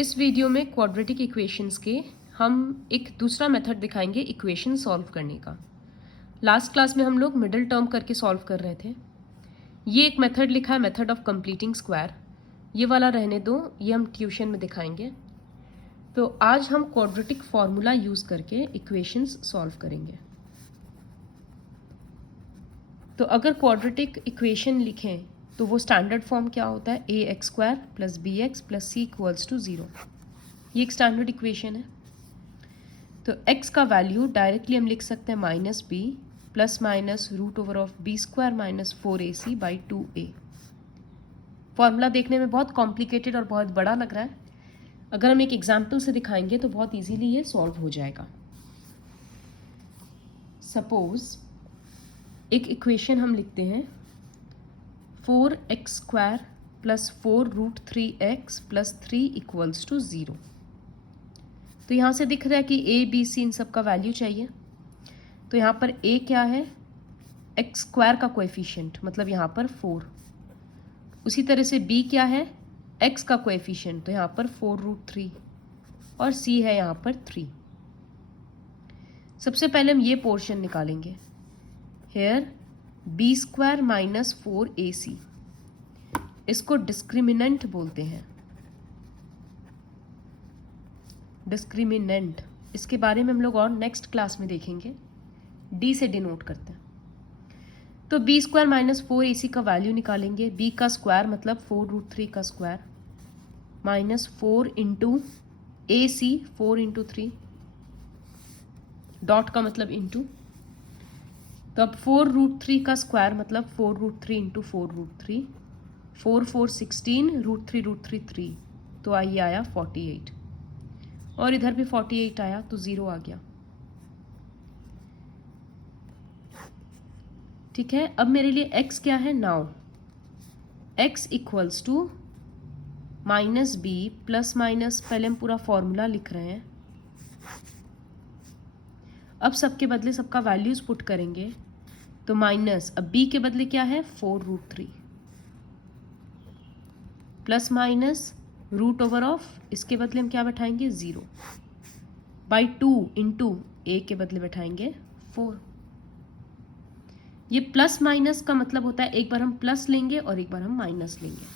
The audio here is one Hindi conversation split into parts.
इस वीडियो में क्वाड्रेटिक इक्वेशंस के हम एक दूसरा मेथड दिखाएंगे इक्वेशन सॉल्व करने का। लास्ट क्लास में हम लोग मिडिल टर्म करके सॉल्व कर रहे थे। ये एक मेथड लिखा है, मेथड ऑफ कंप्लीटिंग स्क्वायर। ये वाला रहने दो, ये हम ट्यूशन में दिखाएंगे। तो आज हम क्वाड्रेटिक फॉर्मूला यूज़ करके इक्वेशंस सॉल्व करेंगे। तो अगर क्वाड्रेटिक इक्वेशन लिखें तो वो स्टैंडर्ड फॉर्म क्या होता है, a x square plus b x plus c equals to 0। ये एक स्टैंडर्ड इक्वेशन है। तो x का वैल्यू डायरेक्टली हम लिख सकते हैं minus b plus minus root over of b square minus 4ac by 2a। Formula देखने में बहुत कॉम्प्लिकेटेड और बहुत बड़ा लग रहा है। अगर हम एक एग्जाम्पल से दिखाएंगे तो बहुत इजीली ये सॉल्व हो जाएगा। सपोज एक इक्वेशन हम लिखते हैं 4x square plus 4 root 3x plus 3 equals to 0। तो यहाँ से दिख रहा है कि a b c इन सब का वैल्यू चाहिए। तो यहाँ पर a क्या है, एक्स स्क्वायर का कोएफिशिएंट, मतलब यहाँ पर 4। उसी तरह से b क्या है, x का कोएफिशिएंट, तो यहाँ पर 4 रूट 3, और c है यहाँ पर 3। सबसे पहले हम ये पोर्शन निकालेंगे, hair b square minus 4ac, इसको डिस्क्रिमिनेंट बोलते हैं। डिस्क्रिमिनेंट, इसके बारे में हम लोग और नेक्स्ट क्लास में देखेंगे। d से डिनोट करते हैं। तो b स्क्वायर माइनस 4ac का वैल्यू निकालेंगे। b का स्क्वायर मतलब 4 रूट 3 का square minus 4 into ac, 4 into 3, dot का मतलब इंटू। तो अब 4 रूट 3 का स्क्वायर मतलब 4 रूट 3 इंटू 4 रूट 3, 4 4 16, रूट 3 3, तो आइए आया 48, और इधर भी 48 आया तो 0 आ गया। ठीक है, अब मेरे लिए x क्या है, now x equals to minus b plus minus, पहले हम पूरा फॉर्मूला लिख रहे हैं। अब सबके बदले सबका वैल्यूज पुट करेंगे तो माइनस, अब b के बदले क्या है 4 root 3 plus minus root over of, इसके बदले हम क्या बैठाएंगे 0 बाई 2 इंटू a के बदले बैठाएंगे 4। ये प्लस माइनस का मतलब होता है एक बार हम प्लस लेंगे और एक बार हम माइनस लेंगे।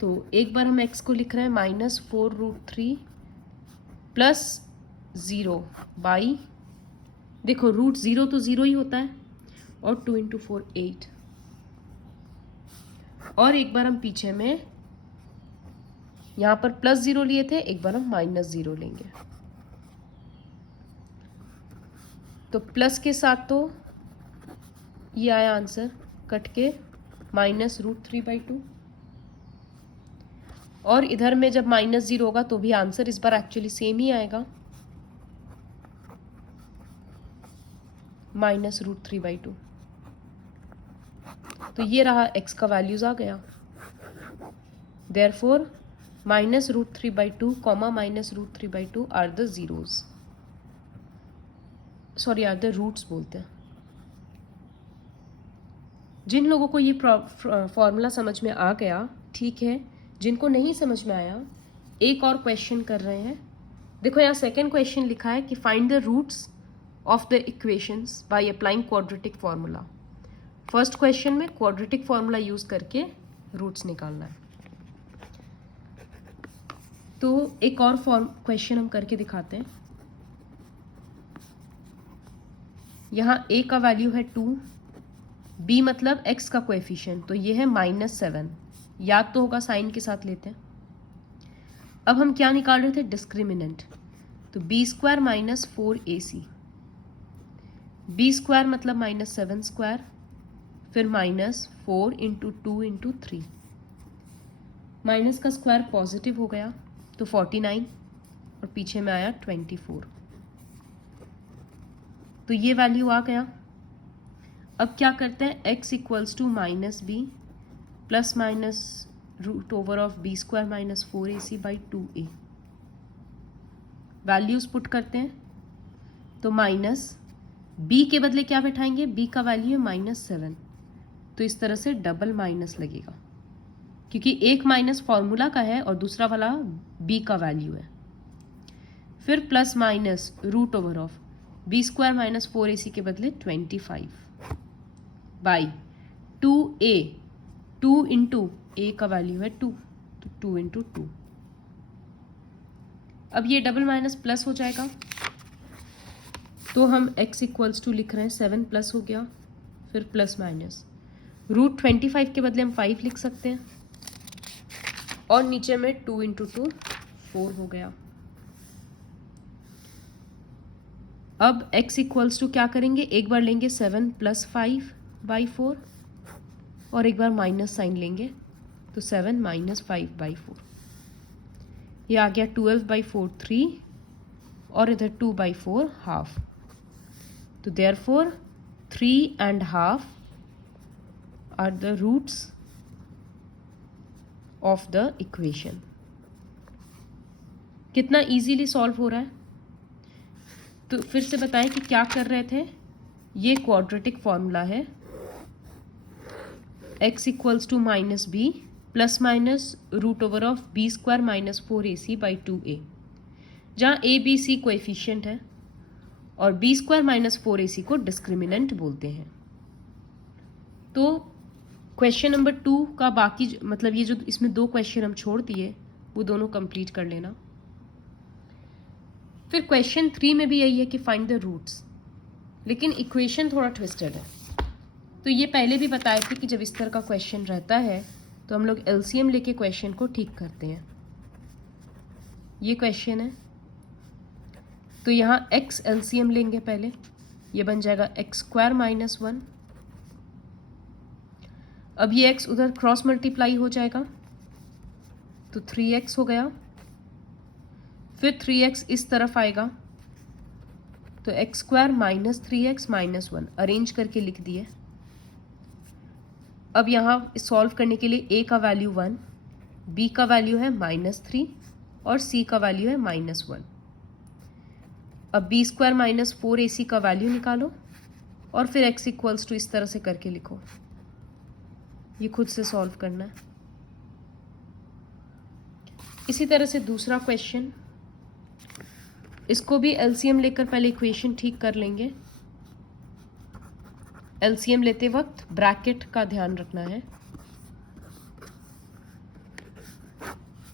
तो एक बार हम x को लिख रहे हैं माइनस 4 रूट 3 प्लस 0 बाई, देखो रूट 0 तो 0 ही होता है, और 2 इंटू 4 8, और एक बार हम पीछे में यहाँ पर प्लस 0 लिए थे, एक बार हम माइनस 0 लेंगे। तो प्लस के साथ तो ये आया आंसर कट के माइनस रूट 3 बाई 2, और इधर में जब माइनस 0 होगा तो भी आंसर इस बार एक्चुअली सेम ही आएगा, माइनस रूट 3 बाई 2। तो ये रहा x का वैल्यूज आ गया। Therefore minus root 3 by 2 comma minus root 3 by 2 are the zeros, sorry are the roots बोलते हैं। जिन लोगों को ये फॉर्मूला समझ में आ गया ठीक है, जिनको नहीं समझ में आया एक और क्वेश्चन कर रहे हैं। देखो यहाँ सेकेंड क्वेश्चन लिखा है कि find the roots of the equations by applying quadratic formula. First question में क्वाड्रेटिक फॉर्मूला यूज करके रूट्स निकालना है। तो एक और क्वेश्चन हम करके दिखाते हैं। यहाँ a का वैल्यू है 2, b मतलब x का कोएफिशिएंट, तो ये है -7, याद तो होगा साइन के साथ लेते हैं। अब हम क्या निकाल रहे थे, डिस्क्रिमिनेंट। तो b square minus 4ac, b square मतलब -7 स्क्वायर, फिर माइनस 4 इंटू 2 इंटू 3, माइनस का स्क्वायर पॉजिटिव हो गया तो 49, और पीछे में आया 24, तो ये वैल्यू आ गया। अब क्या करते हैं, x equals to minus b plus minus root over of b square minus 4ac by 2a, values put करते हैं। तो माइनस b के बदले क्या बैठाएंगे, b का वैल्यू है -7, तो इस तरह से डबल माइनस लगेगा। क्योंकि एक माइनस फॉर्मूला का है और दूसरा वाला बी का वैल्यू है। फिर plus minus root over of b square minus 4ac के बदले 25 बाई 2a, 2 इंटू ए का वैल्यू है 2, तो 2 इंटू 2। अब ये डबल माइनस प्लस हो जाएगा, तो हम x इक्वल्स टू लिख रहे हैं 7 प्लस हो गया, फिर प्लस माइनस रूट 25 के बदले हम 5 लिख सकते हैं, और नीचे में 2 इंटू 2 4 हो गया। अब x इक्वल्स टू क्या करेंगे, एक बार लेंगे 7 प्लस 5 बाई 4 और एक बार माइनस साइन लेंगे, तो 7 माइनस 5 बाई 4। ये आ गया 12 बाई 4 3 और इधर 2 बाई 4 हाफ, तो therefore 3 and half are the roots of the equation. कितना इजीली सॉल्व हो रहा है। तो फिर से बताएं कि क्या कर रहे थे। ये क्वाड्रेटिक फॉर्मूला है, x equals to minus b plus minus root over of b square minus 4ac by 2a, जहाँ a b c कोएफिशिएंट है और बी स्क्वायर माइनस 4ac को डिस्क्रिमिनेंट बोलते हैं। तो क्वेश्चन नंबर 2 का बाकी मतलब ये जो इसमें 2 क्वेश्चन हम छोड़ दिए वो दोनों कंप्लीट कर लेना। फिर क्वेश्चन 3 में भी यही है कि फाइंड द रूट्स, लेकिन इक्वेशन थोड़ा ट्विस्टेड है। तो ये पहले भी बताए थे कि जब इस तरह का क्वेश्चन रहता है तो हम लोग एलसीएम लेके क्वेश्चन को ठीक करते हैं। ये क्वेश्चन है, तो यहाँ x एलसीएम लेंगे पहले, ये बन जाएगा एक्स स्क्वायर माइनस 1। अब ये x उधर क्रॉस मल्टीप्लाई हो जाएगा, तो 3x हो गया। फिर 3x इस तरफ आएगा, तो x square minus 3x minus 1 arrange करके लिख दिए। अब यहाँ सॉल्व करने के लिए a का वैल्यू 1, b का वैल्यू है -3 और c का वैल्यू है -1। अब बी स्क्वायर माइनस 4ac का वैल्यू निकालो और फिर x इक्वल्स टू इस तरह से करके लिखो। ये खुद से सॉल्व करना है। इसी तरह से दूसरा क्वेश्चन, इसको भी एलसीएम लेकर पहले इक्वेशन ठीक कर लेंगे। एलसीएम लेते वक्त ब्रैकेट का ध्यान रखना है।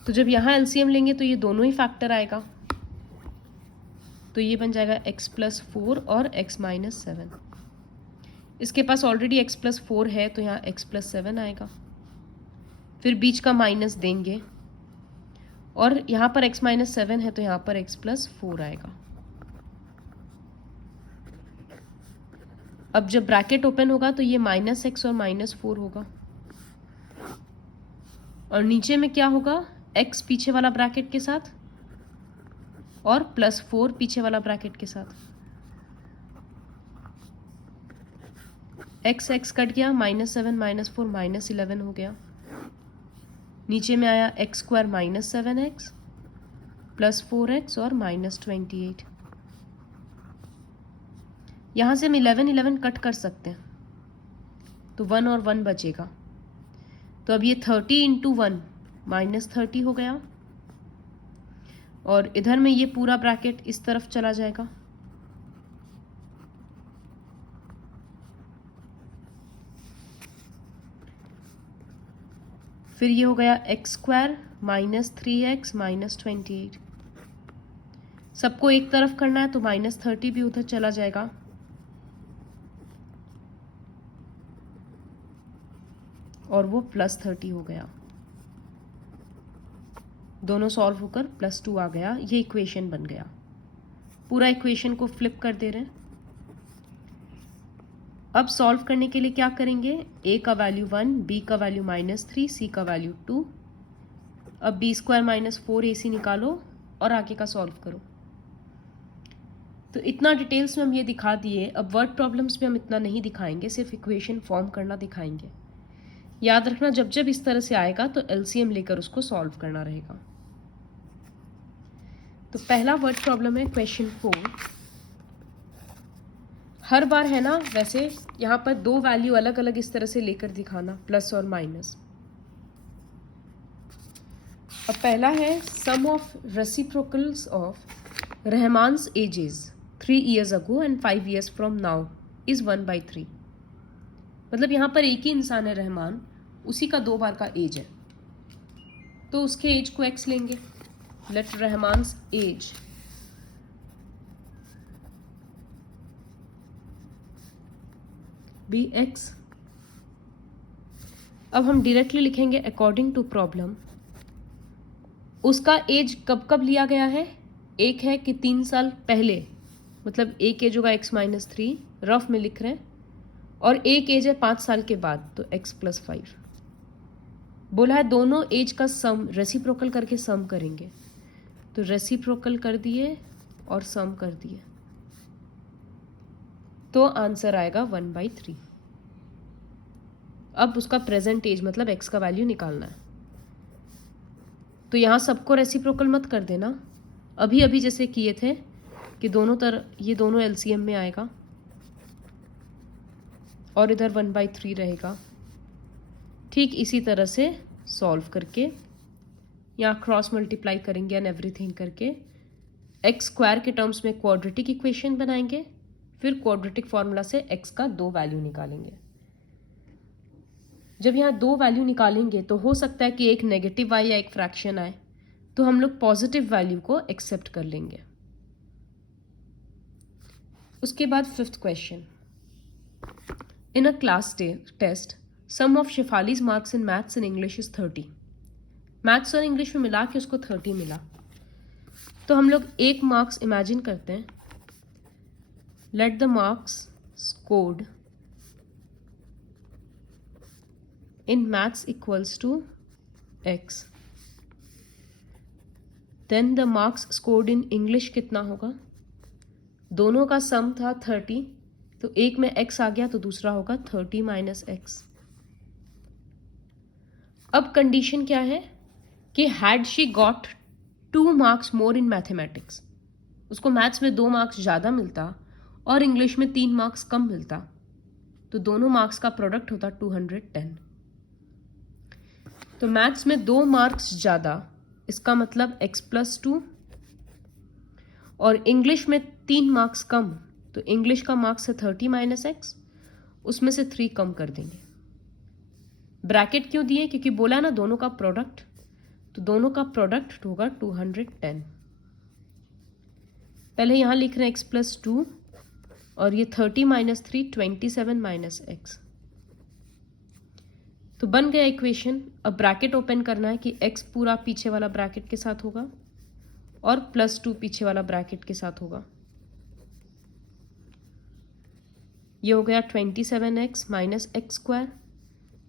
तो जब यहाँ एलसीएम लेंगे तो ये दोनों ही फैक्टर आएगा, तो ये बन जाएगा x प्लस 4 और x माइनस 7। इसके पास ऑलरेडी x प्लस 4 है, तो यहाँ x प्लस 7 आएगा। फिर बीच का माइनस देंगे और यहाँ पर x माइनस 7 है, तो यहाँ पर x प्लस 4 आएगा। अब जब ब्रैकेट ओपन होगा तो ये -x और -4 होगा, और नीचे में क्या होगा, x पीछे वाला ब्रैकेट के साथ और +4 पीछे वाला ब्रैकेट के साथ। x कट गया, -7 -4 -11 हो गया। नीचे में आया x square minus 7x plus 4x और -28। यहाँ से हम 11 कट कर सकते हैं, तो 1 और 1 बचेगा। तो अब ये 30 इंटू 1 -30 हो गया, और इधर में ये पूरा ब्रैकेट इस तरफ चला जाएगा। फिर ये हो गया एक्स स्क्वायर -3x -28। सबको एक तरफ करना है, तो -30 भी उधर चला जाएगा। और वो +30 हो गया। दोनों सॉल्व होकर +2 आ गया। ये इक्वेशन बन गया। पूरा इक्वेशन को फ्लिप कर दे रहे हैं। अब सॉल्व करने के लिए क्या करेंगे, a का वैल्यू 1, b का वैल्यू -3, c का वैल्यू 2। अब b स्क्वायर -4ac निकालो और आगे का सॉल्व करो। तो इतना डिटेल्स में हम ये दिखा दिए। अब वर्ड प्रॉब्लम्स में हम इतना नहीं दिखाएंगे, सिर्फ इक्वेशन फॉर्म करना दिखाएंगे। याद रखना, जब जब इस तरह से आएगा तो एलसीएम लेकर उसको सॉल्व करना रहेगा। तो पहला वर्ड प्रॉब्लम है क्वेश्चन 4। हर बार है ना, वैसे यहाँ पर 2 वैल्यू अलग अलग इस तरह से लेकर दिखाना, प्लस और माइनस। अब पहला है sum of reciprocals of Rahman's ages 3 years ago and 5 years from now is 1/3। मतलब यहाँ पर एक ही इंसान है रहमान, उसी का 2 बार का एज है, तो उसके एज को x लेंगे। Let Rahman's age be x। अब हम डायरेक्टली लिखेंगे अकॉर्डिंग टू प्रॉब्लम उसका एज कब कब लिया गया है। एक है कि 3 साल पहले, मतलब एक एज होगा x-3, रफ में लिख रहे हैं, और एक एज है 5 साल के बाद, तो x+5। बोला है दोनों एज का सम रेसिप्रोकल करके सम करेंगे, तो रेसिप्रोकल कर दिए और सम कर दिए, तो आंसर आएगा 1/3। अब उसका प्रेजेंट एज मतलब x का वैल्यू निकालना है, तो यहाँ सबको रेसिप्रोकल मत कर देना, अभी अभी जैसे किए थे कि दोनों तरह ये दोनों एलसीएम में आएगा और इधर 1/3 रहेगा। ठीक इसी तरह से सॉल्व करके यहाँ क्रॉस मल्टीप्लाई करेंगे एंड एवरीथिंग करके x² के टर्म्स में क्वाड्रेटिक इक्वेशन बनाएंगे, फिर क्वाड्रेटिक फॉर्मूला से x का 2 वैल्यू निकालेंगे। जब यहाँ 2 वैल्यू निकालेंगे तो हो सकता है कि एक नेगेटिव आए या एक फ्रैक्शन आए, तो हम लोग पॉजिटिव वैल्यू को एक्सेप्ट कर लेंगे। उसके बाद 5th question, in a class test sum of Shefali's marks in maths and English is 30। Maths और इंग्लिश में मिला के उसको 30 मिला, तो हम लोग 1 मार्क्स इमेजिन करते हैं। Let the marks scored in maths equals to x, then the marks scored in English कितना होगा। दोनों का सम था 30, तो एक में x आ गया तो दूसरा होगा 30 - x। अब कंडीशन क्या है कि had she got 2 marks more in mathematics, उसको मैथ्स में 2 मार्क्स ज़्यादा मिलता और इंग्लिश में 3 मार्क्स कम मिलता, तो दोनों मार्क्स का प्रोडक्ट होता 210। तो मैथ्स में 2 मार्क्स ज़्यादा, इसका मतलब x+2, और इंग्लिश में 3 मार्क्स कम, तो इंग्लिश का मार्क्स है 30 - x, उसमें से 3 कम कर देंगे। ब्रैकेट क्यों दिए, क्योंकि बोला ना दोनों का प्रोडक्ट, तो दोनों का प्रोडक्ट होगा 210। पहले यहाँ लिख रहे हैं x+2 और ये 30 - 3 27 - x, तो बन गया इक्वेशन। अब ब्रैकेट ओपन करना है कि x पूरा पीछे वाला ब्रैकेट के साथ होगा और +2 पीछे वाला ब्रैकेट के साथ होगा। ये हो गया 27x - x²,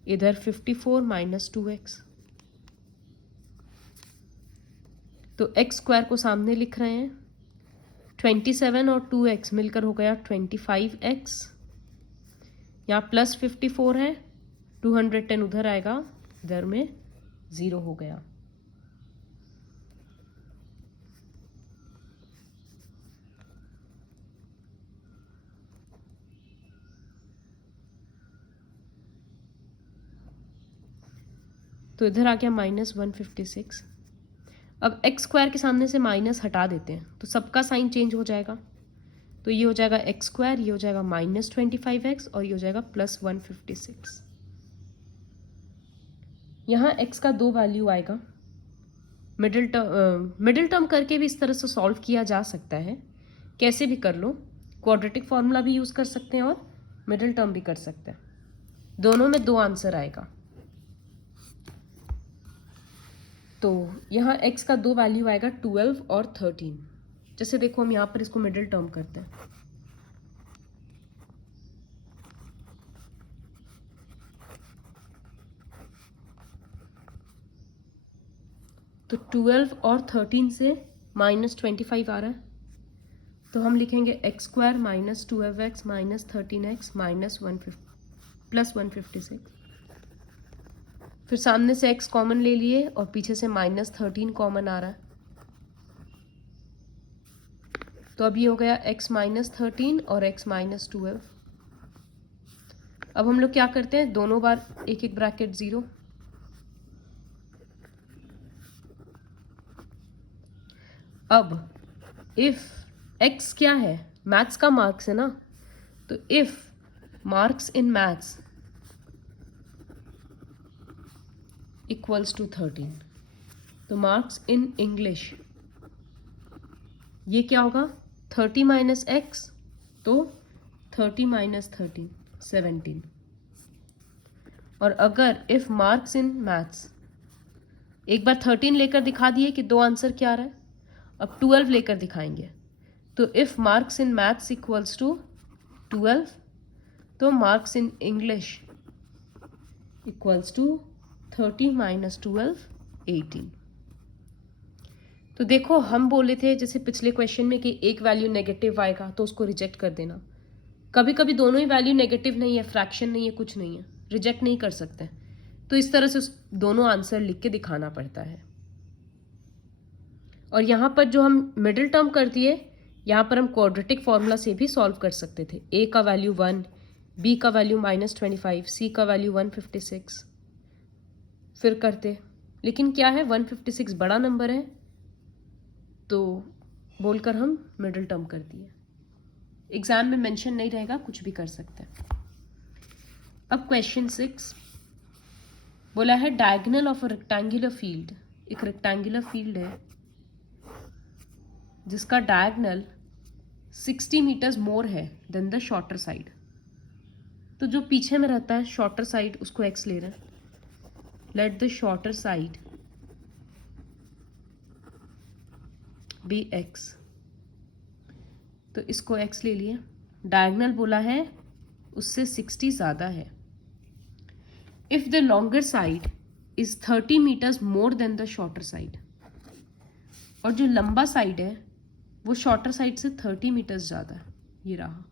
इधर 54 - 2x, तो x² को सामने लिख रहे हैं। 27 और 2x मिलकर हो गया 25x, यहाँ +54 है, 210 उधर आएगा, इधर में 0 हो गया। तो इधर आ गया -156। अब x² के सामने से माइनस हटा देते हैं तो सबका साइन चेंज हो जाएगा, तो ये हो जाएगा x², ये हो जाएगा -25x और ये हो जाएगा +156। यहाँ x का 2 वैल्यू आएगा। मिडिल टर्म करके भी इस तरह से सॉल्व किया जा सकता है, कैसे भी कर लो, क्वाड्रेटिक फॉर्मूला भी यूज़ कर सकते हैं और मिडिल टर्म भी कर सकते हैं, दोनों में 2 आंसर आएगा। तो यहाँ x का 2 वैल्यू आएगा 12 और 13। जैसे देखो हम यहाँ पर इसको मिडिल टर्म करते हैं, तो 12 और 13 से -25 आ रहा है, तो हम लिखेंगे x² - 12x - 13x +156। फिर सामने से x कॉमन ले लिए और पीछे से -13 कॉमन आ रहा है, तो अब ये हो गया x - 13 और x - 12। अब हम लोग क्या करते हैं, दोनों बार एक एक ब्रैकेट 0, अब इफ x क्या है, मैथ्स का मार्क्स है ना, तो if marks in maths equals to 13, तो मार्क्स इन इंग्लिश ये क्या होगा, 30 माइनस एक्स, तो 30 माइनस 13 17। और अगर इफ मार्क्स इन मैथ्स, एक बार 13 लेकर दिखा दिए कि दो आंसर क्या आ रहा है, अब 12 लेकर दिखाएंगे। तो if marks in maths equals to 12, तो marks in English equals to 30 minus 12 18। तो देखो हम बोले थे जैसे पिछले क्वेश्चन में कि एक वैल्यू नेगेटिव आएगा तो उसको रिजेक्ट कर देना। कभी कभी दोनों ही वैल्यू नेगेटिव नहीं है, फ्रैक्शन नहीं है, कुछ नहीं है, रिजेक्ट नहीं कर सकते, तो इस तरह से उस दोनों आंसर लिख के दिखाना पड़ता है। और यहाँ पर जो हम मिडिल टर्म कर दिए, यहाँ पर हम क्वाड्रेटिक फॉर्मूला से भी सॉल्व कर सकते थे। ए का वैल्यू 1, बी का वैल्यू -25, सी का वैल्यू 156 फिर करते, लेकिन क्या है 156 बड़ा नंबर है तो बोलकर हम मिडिल टर्म कर दिए। एग्जाम में मेंशन नहीं रहेगा, कुछ भी कर सकते हैं। अब क्वेश्चन 6 बोला है diagonal of a rectangular field. एक रेक्टेंगुलर फील्ड है जिसका डायगोनल 60 मीटर्स मोर है देन द शॉर्टर साइड। तो जो पीछे में रहता है शॉर्टर साइड, उसको x ले रहे हैं। Let the shorter side be x, तो इसको x ले लिए। डायगोनल बोला है उससे 60 ज़्यादा है। If the longer side is 30 metres more than the shorter side, और जो लंबा साइड है वो शॉर्टर साइड से 30 मीटर्स ज़्यादा है, ये रहा।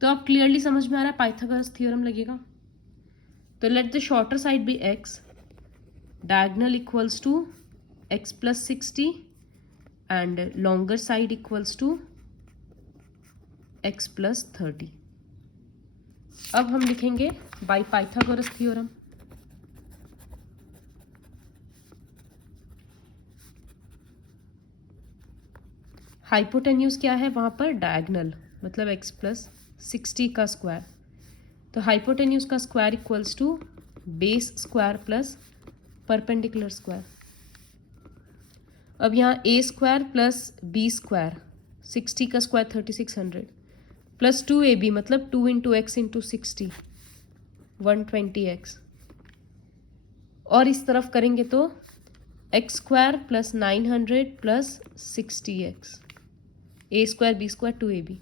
तो अब क्लियरली समझ में आ रहा है पाइथागोरस थ्योरम लगेगा। तो let the shorter side be x, diagonal equals to x plus 60 and longer side equals to x plus 30। अब हम लिखेंगे बाय पाइथागोरस थ्योरम। हाइपोटेन्यूज क्या है वहाँ पर, डायगोनल मतलब x प्लस 60 का स्क्वायर। तो हाइपोटेन्यूज का square equals to base square plus perpendicular square. अब यहाँ a square plus b square, 60 का स्क्वायर 3600 प्लस 2ab मतलब 2 इंटू एक्स इंटू 60 120x। और इस तरफ करेंगे तो x square plus 900 plus 60x, ए स्क्वायर बी स्क्वायर 2ab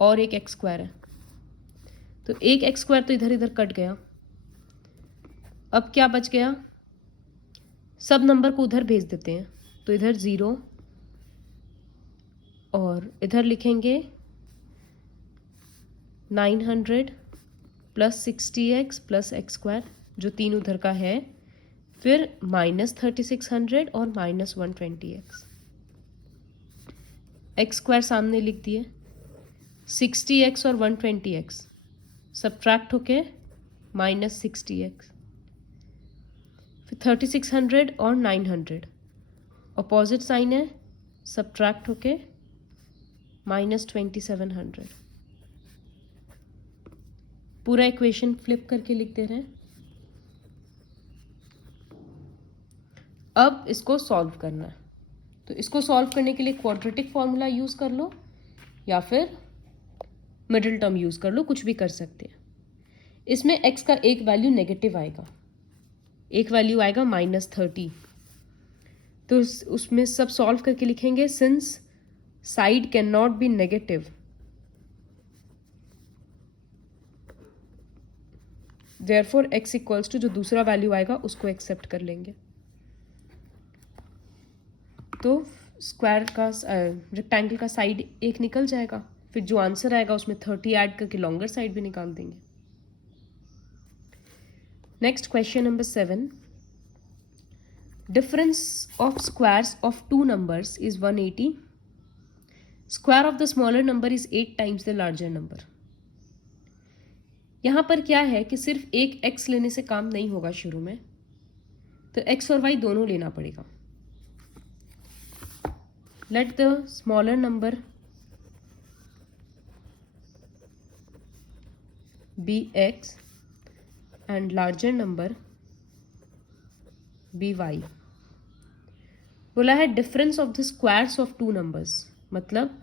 और एक एक्स स्क्वायर है, तो एक एक्स स्क्वायर तो इधर इधर कट गया। अब क्या बच गया, सब नंबर को उधर भेज देते हैं, तो इधर 0 और इधर लिखेंगे 900 plus 60x plus x square, जो 3 उधर का है, फिर -3600 और -120x। एक्स स्क्वायर सामने लिख दिए, 60x और 120x सब्ट्रैक्ट होके -60x, फिर 3600 और 900 अपोजिट साइन है, सब्ट्रैक्ट होके -2700। पूरा इक्वेशन फ्लिप करके लिख दे रहे हैं। अब इसको सॉल्व करना है, तो इसको सॉल्व करने के लिए क्वाड्रेटिक फॉर्मूला यूज़ कर लो या फिर मिडिल टर्म यूज़ कर लो, कुछ भी कर सकते हैं। इसमें x का एक वैल्यू नेगेटिव आएगा, एक वैल्यू आएगा -30, तो उसमें सब सॉल्व करके लिखेंगे since side can not be negative, therefore x equals to जो दूसरा वैल्यू आएगा उसको एक्सेप्ट कर लेंगे। तो स्क्वायर का रेक्टेंगल का साइड एक निकल जाएगा, फिर जो आंसर आएगा उसमें 30 ऐड करके लॉन्गर साइड भी निकाल देंगे। Next question number 7, difference of squares of 2 numbers is 180, square of the smaller number is 8 times the larger number. यहाँ पर क्या है कि सिर्फ एक x लेने से काम नहीं होगा शुरू में, तो x और y दोनों लेना पड़ेगा। let the smaller number be x and larger number be y। बोला है difference of the squares of two numbers, मतलब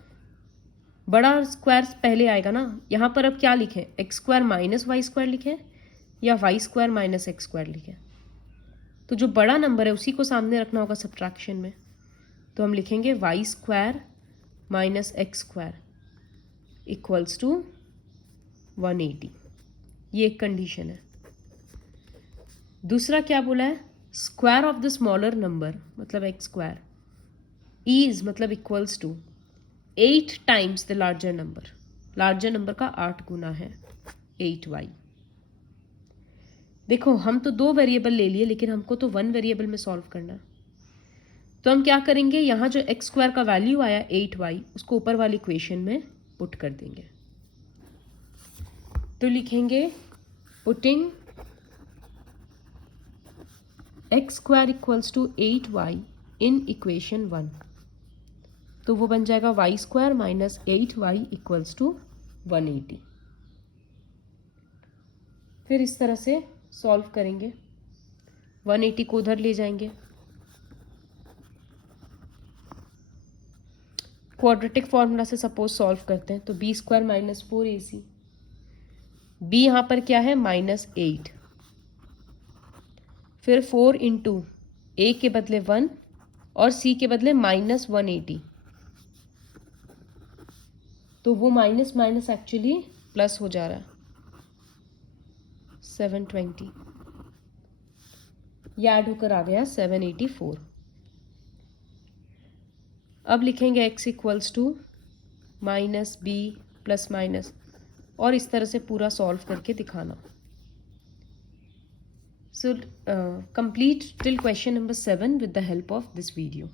बड़ा स्क्वायर पहले आएगा ना। यहाँ पर अब क्या लिखें, x square minus y square लिखें या y square minus x square लिखें। तो जो बड़ा नंबर है उसी को सामने रखना होगा सब्ट्रैक्शन में, तो हम लिखेंगे y square minus x square equals to 180। ये एक कंडीशन है। दूसरा क्या बोला है, square of the smaller number मतलब एक्स स्क्वायर इज मतलब equals to 8 times the larger number. Larger number का 8 गुना है 8y। देखो हम तो 2 वेरिएबल ले लिए, लेकिन हमको तो 1 वेरिएबल में सॉल्व करना है। तो हम क्या करेंगे, यहाँ जो एक्स स्क्वायर का वैल्यू आया 8y उसको ऊपर वाली इक्वेशन में पुट कर देंगे। तो लिखेंगे putting x square equals to 8y in equation 1, तो वो बन जाएगा y square minus 8y equals to 180। फिर इस तरह से सॉल्व करेंगे, 180 को उधर ले जाएंगे, क्वाड्रेटिक फॉर्मूला से सपोज सॉल्व करते हैं। तो B square minus 4ac, B यहाँ पर क्या है -8, फिर 4 इंटू ए के बदले 1 और सी के बदले -180, तो वो माइनस माइनस एक्चुअली प्लस हो जा रहा है 720, ये ऐड होकर आ गया 784। अब लिखेंगे x equals to minus b plus minus, और इस तरह से पूरा सॉल्व करके दिखाना। So complete till question number 7 with the help of this video.